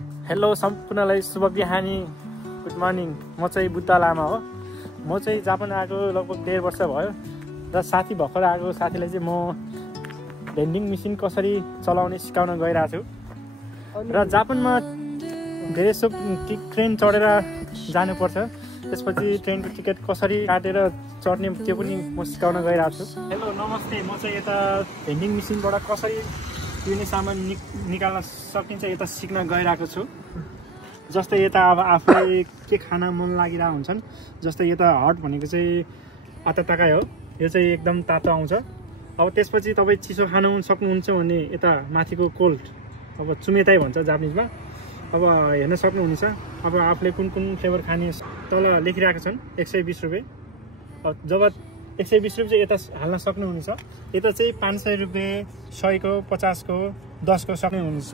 Hello सम्पूर्णलाई शुभ बिहानी, good morning. म चाहिँ बुद्ध लामा हो। म चाहिँ जापान आएको लगभग 1.5 वर्ष भयो र साथी भर्खर आएको साथीलाई चाहिँ म भेन्डिङ मेसिन कसरी चलाउने सिकाउन गइरहेको छु। र जापानमा धेरै सो ट्रेन चढेर जानुपर्छ, त्यसपछि ट्रेनको टिकट कसरी काटेर चढ्ने त्यो पनि म सिकाउन गइरहेको छु। हेलो नमस्ते, म चाहिँ यता भेन्डिङ मेसिनबाट कसरी पिउने सामान निकाल्न सकिन्छ यता सिक्न गइरहेको छु। जस्तै यता अब आफूलाई के खान मन लागिरहेको हुन्छन्, जस्तै यता हट भनेको चाहिँ आताताकै हो, यो चाहिँ एकदम तातो आउँछ। अब त्यसपछि तपाईँ चिसो खानु सक्नुहुन्छ भने यता माथिको कोल्ड, अब चुमेताई भन्छ जापानिजमा, अब हेर्न सक्नुहुनेछ। अब आफूले कुन कुन फ्लेभर खाने तल लेखिरहेको छन् 120 रुपियाँ। जब 120 रुपियाँ चाहिँ यता हाल्न सक्नुहुनेछ। यता चाहिँ 500 रुपियाँ, 100 को, 50 को, 10 को सक्नुहुनेछ।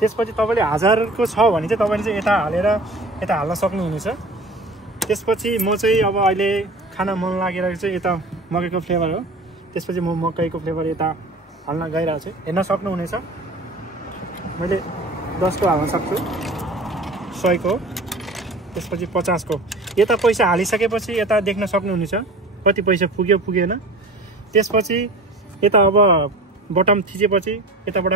त्यसपछि तपाईँले 1000 को छ भने चाहिँ तपाईँले चाहिँ यता हालेर यता हाल्न सक्नुहुनेछ। त्यसपछि म चाहिँ अब अहिले खान मन लागेर चाहिँ यता मकैको फ्लेभर हो, त्यसपछि म मकैको फ्लेभर यता हाल्न गइरहेको छु। हेर्न सक्नुहुनेछ, मैले 10 को हाल्न सक्छु, 100 को, त्यसपछि 50 को। यता पैसा हालिसकेपछि यता देख्न सक्नुहुनेछ कति पैसा पुग्यो पुगेन। त्यसपछि यता अब बटम थिचेपछि यताबाट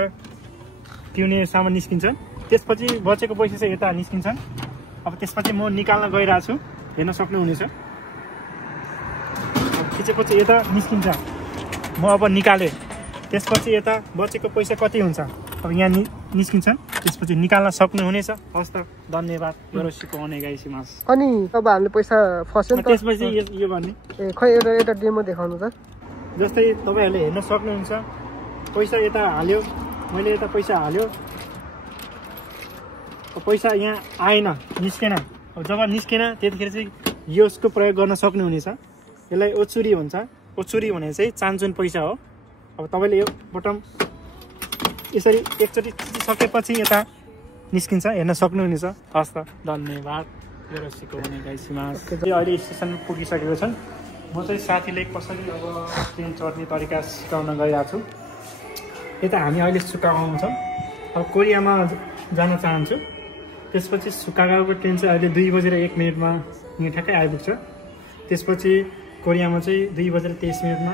पिउने सामान निस्किन्छ। त्यसपछि बचेको पैसा चाहिँ यता निस्किन्छन्। अब त्यसपछि म निकाल्न गइरहेको छु, हेर्न सक्नुहुनेछ। थिचेपछि यता निस्किन्छ, म अब निकालेँ। त्यसपछि यता बचेको पैसा कति हुन्छ अब यहाँ निस्किन्छ, त्यसपछि निकाल्न सक्नुहुनेछ। हस् त, धन्यवाद। योरोसिको ओनेगाइसिमास। अनि अब हामीले पैसा फस्यो नि त, त्यसपछि यो गर्ने खै एउटा डेमो देखाउनु त। जस्तै तपाईँहरूले हेर्न सक्नुहुन्छ, पैसा यता हाल्यो, मैले यता पैसा हाल्यो, पैसा यहाँ आएन, निस्केन। अब जब निस्केन त्यतिखेर चाहिँ यसको प्रयोग गर्न सक्नुहुनेछ। यसलाई ओचुरी भन्छ। ओचुरी भने चाहिँ चान्चुन पैसा हो। अब तपाईँले यो बटम यसरी एकचोटि थिचिसकेपछि यता निस्किन्छ, हेर्न सक्नुहुनेछ। हस् त, धन्यवाद। योरोसिको ओनेगाइसिमास। अहिले स्टेसन पुगिसकेको छन्। म चाहिँ साथीले कसरी अब ट्रेन चढ्ने तरिका सिकाउन गइरहेको छु। यता हामी अहिले सुकागाउँछौँ। अब कोरियामा जान चाहन्छु। त्यसपछि सुकागाउँको ट्रेन चाहिँ अहिले 2:01 यहाँ ठ्याक्कै आइपुग्छ। त्यसपछि कोरियामा चाहिँ 2:23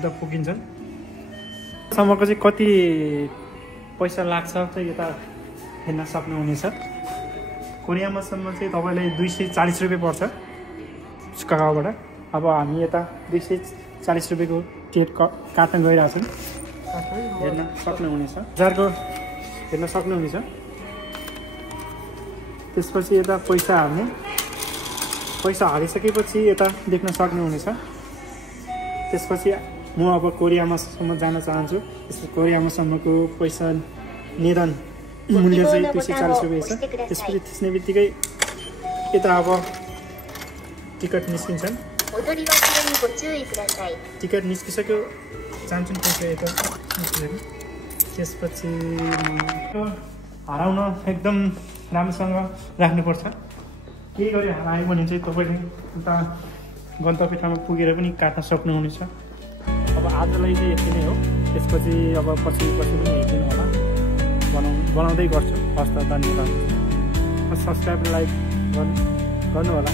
यता पुगिन्छन्। सम्मको चाहिँ कति पैसा लाग्छ चाहिँ यता हेर्न सक्नुहुनेछ। कोरियामासम्म चाहिँ तपाईँलाई 240 रुपियाँ पर्छ सुकागाउँबाट। अब हामी यता 240 रुपियाँको टिकट काट्न गइरहेको छौँ, हेर्न सक्नुहुनेछ। 1000 को हेर्न सक्नुहुनेछ। त्यसपछि यता पैसा हाल्ने, पैसा हालिसकेपछि यता देख्न सक्नुहुनेछ। त्यसपछि म अब कोरियामासम्म जान चाहन्छु। त्यसपछि कोरियामासम्मको पैसा निधन मूल्य चाहिँ 240 रुपियाँ छ। त्यसपछि थिच्ने बित्तिकै यता अब टिकट निस्किन्छन्। टिकट निस्किसक्यो, चान्चुन पैसा यता निस्किसक्यो। त्यसपछि हराउन एकदम राम्रोसँग राख्नुपर्छ। केही गरी हरायो भने चाहिँ तपाईँले उता गन्तव्य ठाउँमा पुगेर पनि काट्न सक्नुहुनेछ। अब आजलाई चाहिँ यति नै हो। त्यसपछि अब पछि पनि हेरिदिनु होला, बनाउँदै गर्छु। हस् त, धन्यवाद। सब्सक्राइब, लाइक गर्नु होला।